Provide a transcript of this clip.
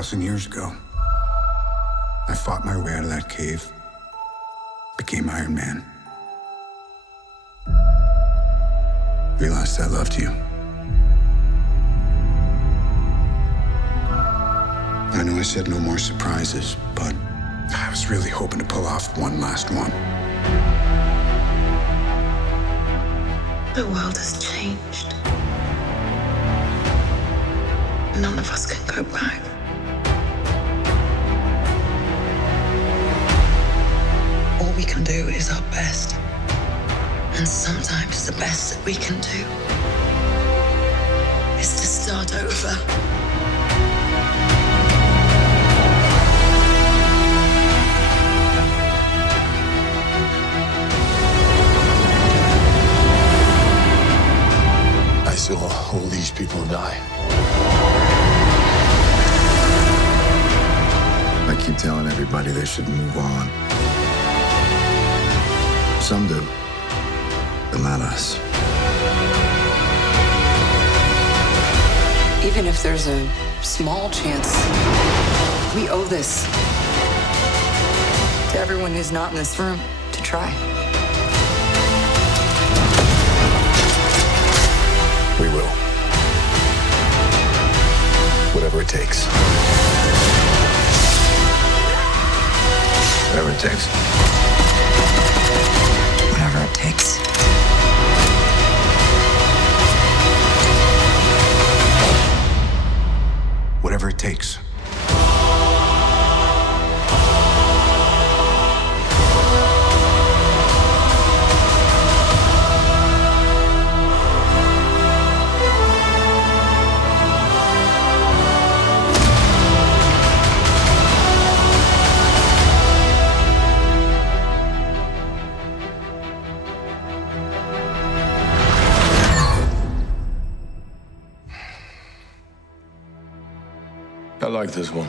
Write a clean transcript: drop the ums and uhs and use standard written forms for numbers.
2,000 years ago. I fought my way out of that cave, became Iron Man. Realized I loved you. I know I said no more surprises, but I was really hoping to pull off one last one. The world has changed. None of us can go back. All we can do is our best. And sometimes the best that we can do is to start over. I saw all these people die. I keep telling everybody they should move on. Some do, but not us. Even if there's a small chance, we owe this to everyone who's not in this room to try. We will. Whatever it takes. Whatever it takes. Whatever it takes. Whatever it takes. I like this one.